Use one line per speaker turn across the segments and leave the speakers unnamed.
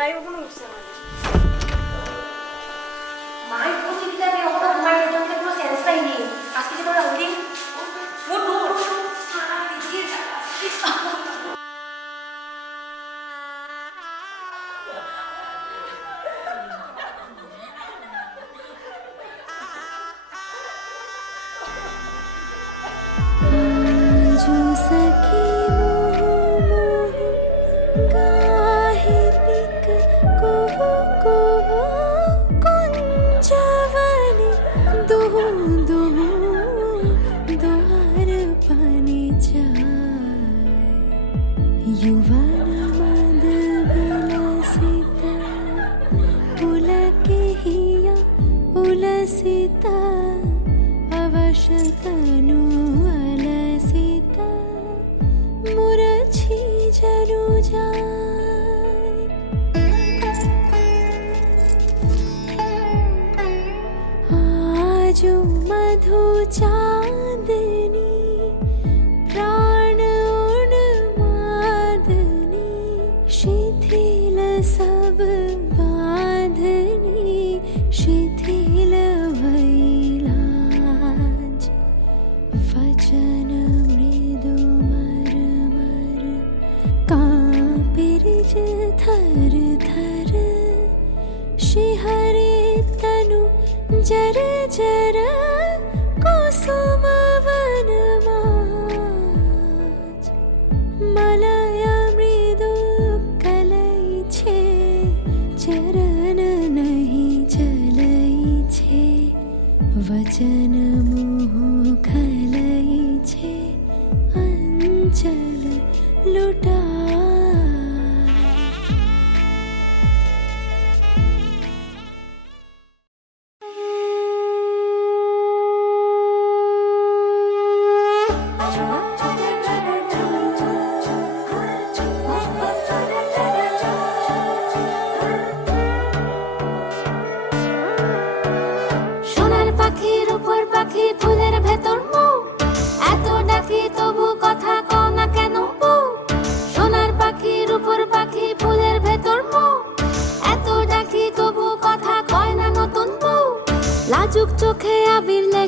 가까이오고는 있어요. My पूरी किताब ये ओपन तुम्हारे तो के पूरा सेंस ही नहीं आज की तो लगी वो तो जो सके उन्मादनी शिथिल सब बांधनी शिथिल भैलाज वचन मृदु मर मर कापिरिज थर थर शिहरे तनु वचन अंचल लुटा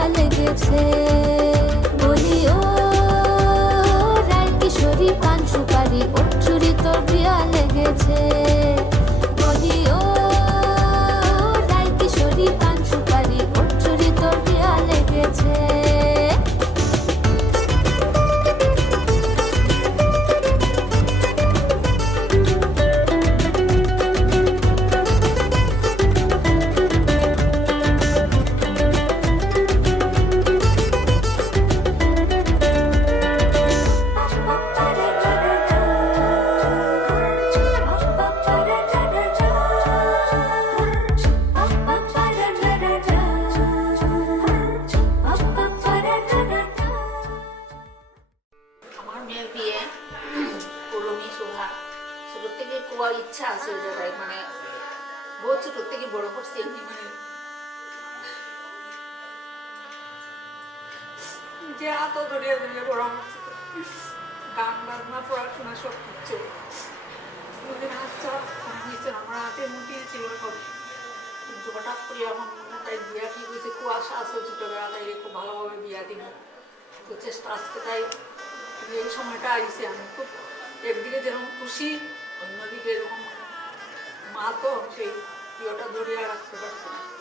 লেগেছে
মানে মানে। তাই বিয়া ঠিক চেষ্টা আজকে তাই, এই সময়টা আইছে আমি খুব একদিকে যেরকম খুশি, অন্যদিকে এরকম মা তো সেই প্রিয়টা ধরে রাখতে পারছে না।